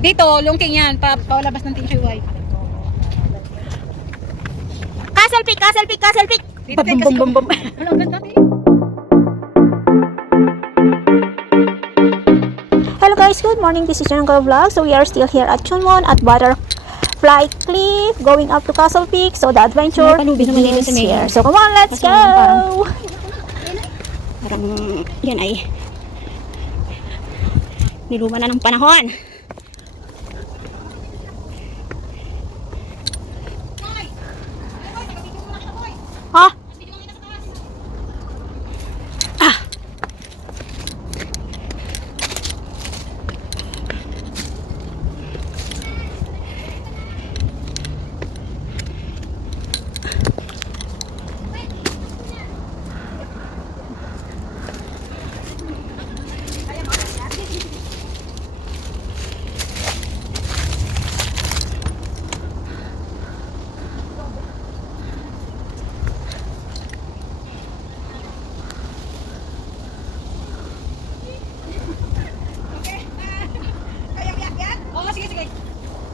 Dito, lungking yan. Paulabas ng Teacher Y. Castle Peak, Castle Peak, Castle Peak. Dito kayo kasi. Wala, ang ganda. Hello guys, good morning. This is Jungle Vlog. So we are still here at Chunwon at Butterfly Cliff, going up to Castle Peak. So the adventure begins here. So come on, let's go. Parang yan ay niluma na ng panahon. Ha?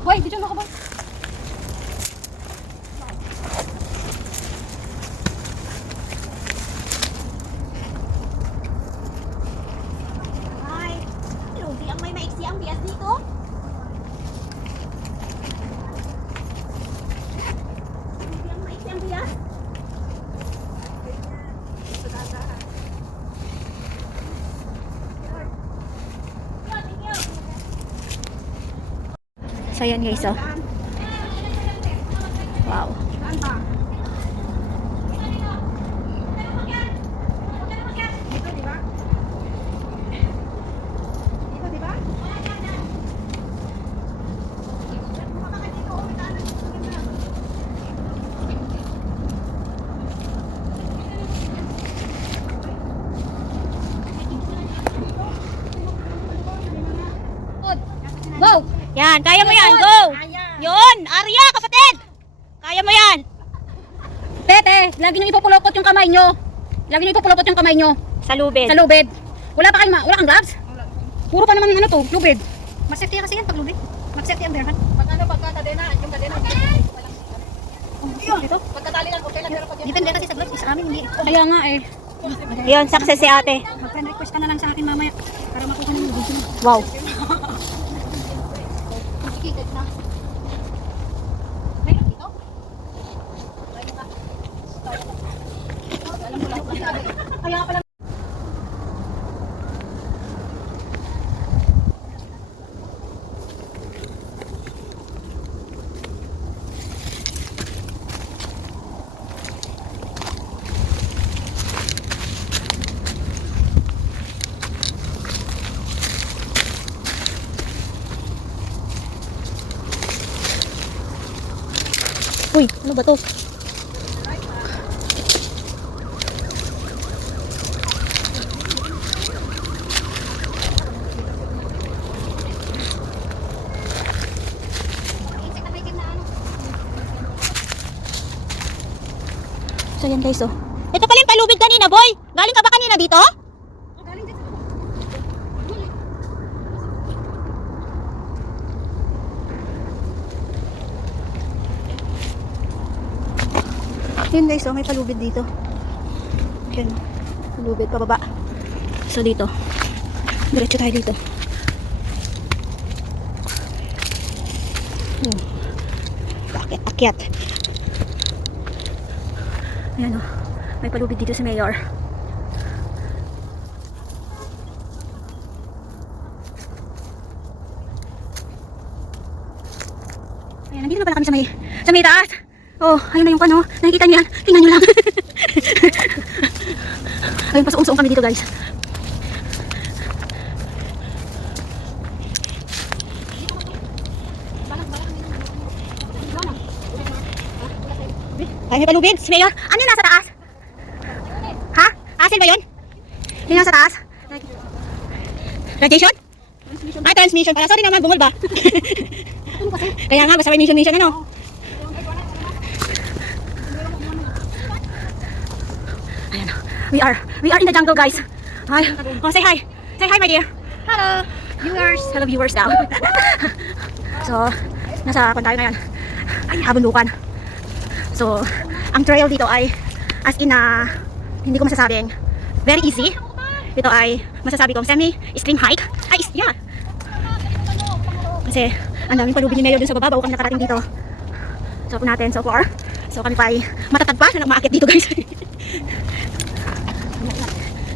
Hoy, dito mo ka ba? Ay, lugi ang may maiksi ang bias dito. Lugi ang maiksi ang bias. So yan guys, oh. Wow. Go! Yan, kaya mo yan, go! Yun, Arya, kapatid! Kaya mo yan! Tete, lagi nyo ipupulokot yung kamay nyo. Lagi nyo ipupulokot yung kamay nyo. Sa lubid. Sa lubid. Wala kang gloves? Puro pa naman ano to, lubid. Masafety kasi yan pag lubid. Mag-safety ang berhan. Pag ano, pagka kadena, yung kadena. Dito? Pagkatali lang, okay lang. Depende kasi sa gloves, sa amin hindi. Kaya nga eh. Yun, success si ate. Mag-friend request ka na lang sa akin mamaya. Para makuha ng video. Wow. Kaya pala. Uy, ano ba to? So yan guys, oh. Ito pala yung palubid kanina, boy. Galing ka ba kanina dito? Yun guys, oh, may palubid dito. Yan, palubid pababa. So dito, diretso tayo dito. Bakit akyat? Ayan, oh, may palubid dito sa mayor. Ayan, nandito na pala kami sa may taas. Oh, ayun na yung ano. Nakikita niyo yan. Tingnan niyo lang. Ayun, pasuong-suong kami dito guys. Ay, may palubid. Si Mayor. Ano yung nasa taas? Ha? Asin ba yun? Yung nasa taas? Radiation? Ah, transmission. Para sorry naman, bungol ba? Kaya nga, basta may mission ano. Ayan. We are in the jungle, guys. Hi. Oh, say hi. Say hi, my dear. Hello, viewers. Hello, viewers now. So, nasa kung tayo ngayon. Ay, habundukan. So, ang trail dito ay as in na hindi ko masasabing very easy. Ito ay masasabi kong semi-extreme hike. Ay, yeah. Kasi ang daming palubi ni Mayor dun sa baba bago kami nakarating dito. So, natin so far. So, kami pa ay matatag pa na umaakit dito, guys.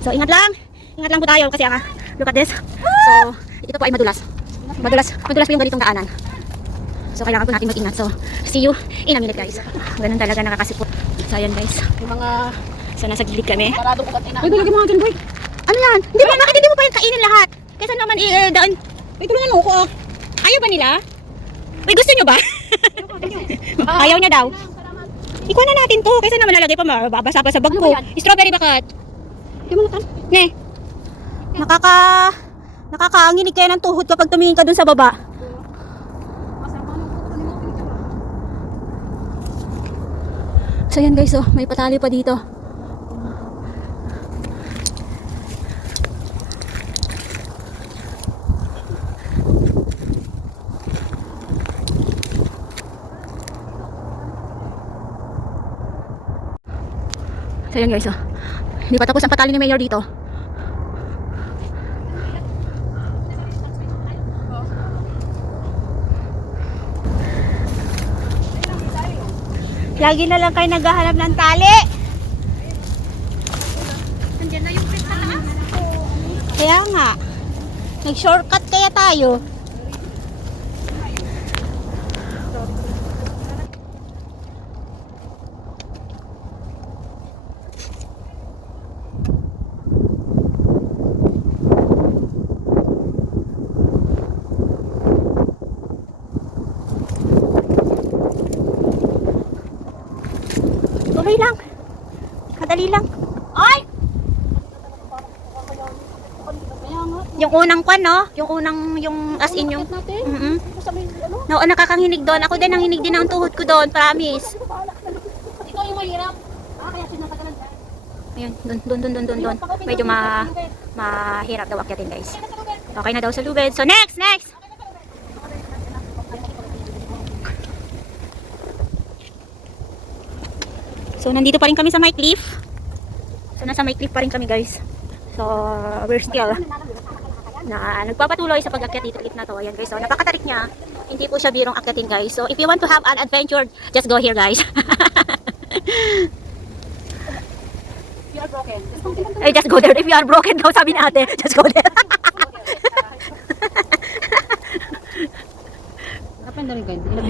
So, ingat lang. Ingat lang po tayo kasi look at this. So, ito po ay madulas. Madulas po yung ganitong daanan. So, kailangan po natin mag-ingat. So, see you in a minute, guys. Ganun talaga nakakasipot. So, ayan, guys. Yung mga So, nasa gilid kami. parado ko katina. Uy, bilagyan mo nga dyan, boy. Ano yan? Hindi ba? Bakit hindi mo pa yung kainin lahat? Kaysa naman daan. Uy, tulungan mo ako. Ayaw ba nila? Uy, gusto nyo ba? Ayaw niya daw. Ikuha na natin to. Kaysa naman lalagay pa, mababasa pa sa bag Ano ko. ba yan? Strawberry bakat. Yung mga tan. Ne. Nakakaanginig kaya ng tuhod kapag tumingin ka dun sa baba. So yan guys, oh, may patali pa dito. So yan guys, oh. Hindi pa tapos ang patali ni Mayor dito. Lagi na lang kayo naghahanap ng tali. Nandiyan na yung pit na taas. Kaya nga. Nag-shortcut kaya tayo. Tuloy lang. Madali lang. Ay! Yung unang kwan, no? Yung unang, yung as in yung... natin. Ano? No, nakakanginig doon. Ako din, nanginig din ang tuhod ko doon. Promise. Ikaw yung mahirap. Kaya sinapagalan. Ayun, doon. Medyo mahirap daw akyatin, guys. Okay na daw sa lubid. So, next! So, nandito pa rin kami sa May Cliff. So, nasa May Cliff pa rin kami, guys. So, we're still nagpapatuloy sa pag-akyat dito cliff na to. Ayan, guys. So, napakatarik niya. Hindi po siya birong akyatin, guys. So, if you want to have an adventure, just go here, guys. You are broken. Ay, just go there. If you are broken daw, sabi ni ate, just go there.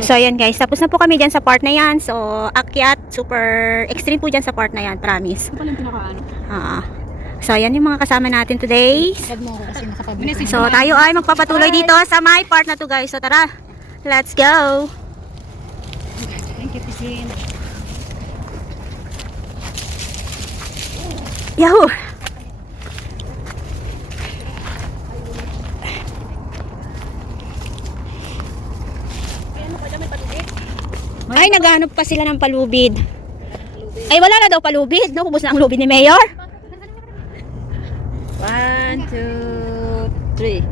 So, ayan, guys. Tapos na po kami dyan sa part na yan. So, akyat, super extreme po dyan sa part na yan. Promise. Ito pala yung pinakaano. So, ayan yung mga kasama natin today. Tag mo ako kasi nakapag- So, tayo ay magpapatuloy dito sa my part na to, guys. So, tara. Let's go. Thank you, Pisin. Yahoo! Ay, naghanap pa sila ng palubid. Ay, wala na daw palubid. Nakubos na ang lubid ni Mayor. 1, 2, 3.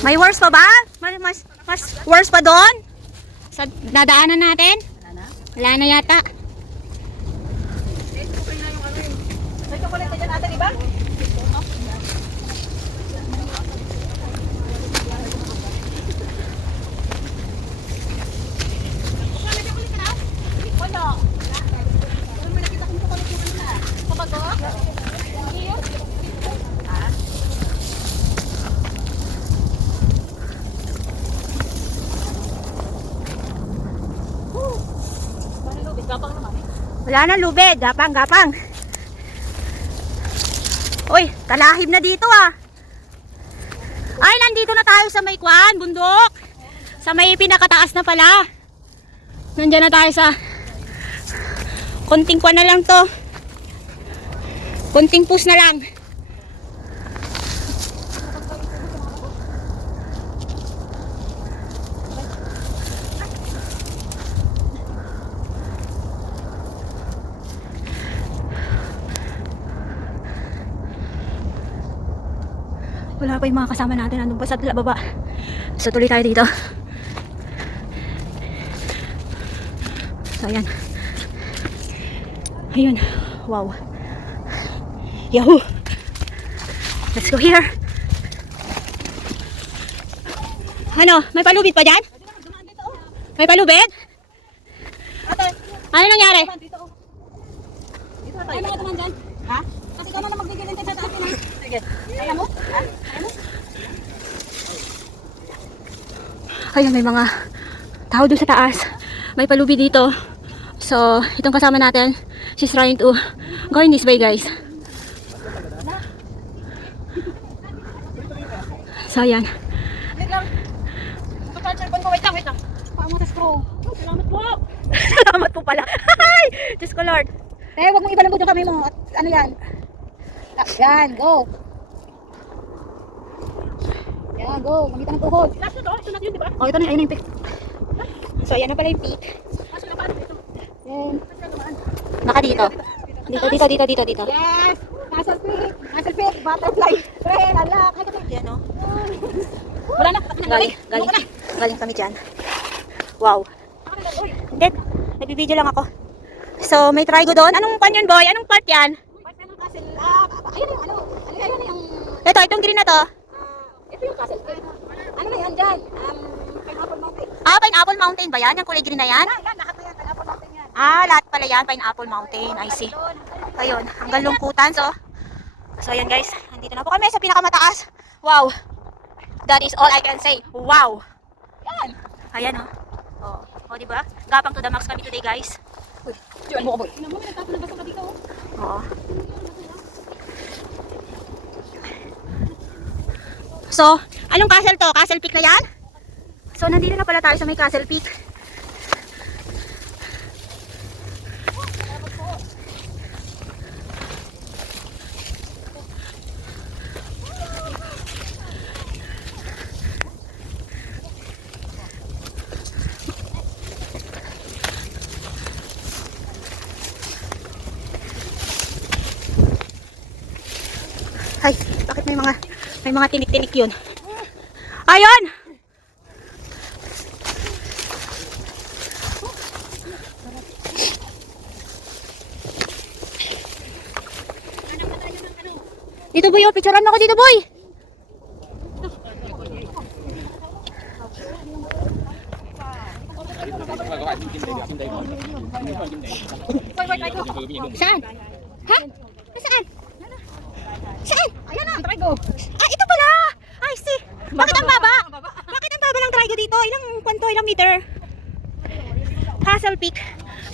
May worse pa ba? Mas worse pa doon? Sa dadaanan natin? Wala na yata. May chocolate dyan ata, di ba? Wala na lubid. Gapang. Uy, talahib na dito ah. Ay, nandito na tayo sa may kwan, bundok. Sa may pinakataas na pala. Nandiyan na tayo sa konting kwan na lang to. Konting push na lang. wala pa yung mga kasama natin. Nandun pa sa baba. So, tuloy tayo dito. So, ayan. Ayun. Wow. Yahoo! Let's go here. Ano? May palubid pa dyan? May palubid? Ano nangyari? Ay, mga naman dyan. Ha? Kasi ikaw na magbigilin tayo sa atin, ha? Sige. Kaya mo? Ha? Kaya mo? Ayun, may mga tao doon sa taas. May palubi dito. So, itong kasama natin, she's trying to go in this way, guys. So, ayan. Wait lang. Ito cellphone ko. Wait lang, wait lang. Paano sa straw? Oh, salamat po. Salamat po pala. Ay! Diyos ko, Lord. Eh, huwag mong ibalanggo yung kamay mo. At ano yan? Ah, yan, go. Yan, go. Mamita ng tuhod. Last na to. Ito na yun, di ba? Oh, ito na, ayun na yung peak. So, ayan na pala yung peak. Last na paano dito? Then, naka dito. Dito. Yes! Castle Peak, butterfly. Train, alak. Ay, kasi. Yan, no? Wala na. Galing kami dyan. Wow. Hindi, nagbibideo lang ako. So, may trigo doon. Anong pan yun, boy? Anong part yan? Ayun yung ano. Ayun yung... Itong green na to. Ito yung Castle Peak. Ano na yan dyan? Pineapple Mountain. Ah, Pineapple Mountain ba yan? Yung kulay green na yan? Yan, lahat na yan. Pineapple Mountain yan. Ah, lahat pala yan. Pineapple Mountain. I see. Ayun, hanggang lungkutan. So, ayan guys. Nandito na po kami sa pinakamataas. Wow. That is all I can say. Wow. Yan. Ayan, oh. Oh, diba? Gapang to the max kami today, guys. Uy, diyan mo ka, boy. Tingnan mo, may nagtapon na basta ka dito. Oo. So, anong castle to? Castle Peak na yan? So, nandito na pala tayo sa may Castle Peak. Ay, bakit may mga tinik-tinik yun? Ayun! Dito boy, oh, picturean mo ako dito boy! Saan? Ha? Saan? Saan? Ayan na, try go. Ah, ito pala! I see! Bakit ang baba? Bakit ang baba ng trigo dito? Ilang meter? Castle Peak.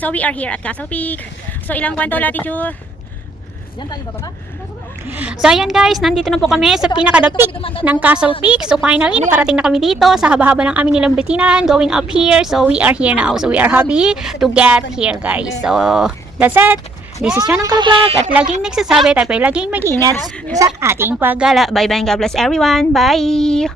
So we are here at Castle Peak. So ilang kwanto latitude? Yan tayo bababa. So ayan guys, nandito na po kami sa pinakadagpik ng Castle Peak. So finally, nakarating na kami dito sa haba-haba ng aming nilambitinan, going up here. So we are here now. So we are happy to get here guys. So that's it. This is Yan ang Vlog at laging nagsasabi tayo laging mag-ingat sa ating paggala. Bye bye and God bless everyone. Bye!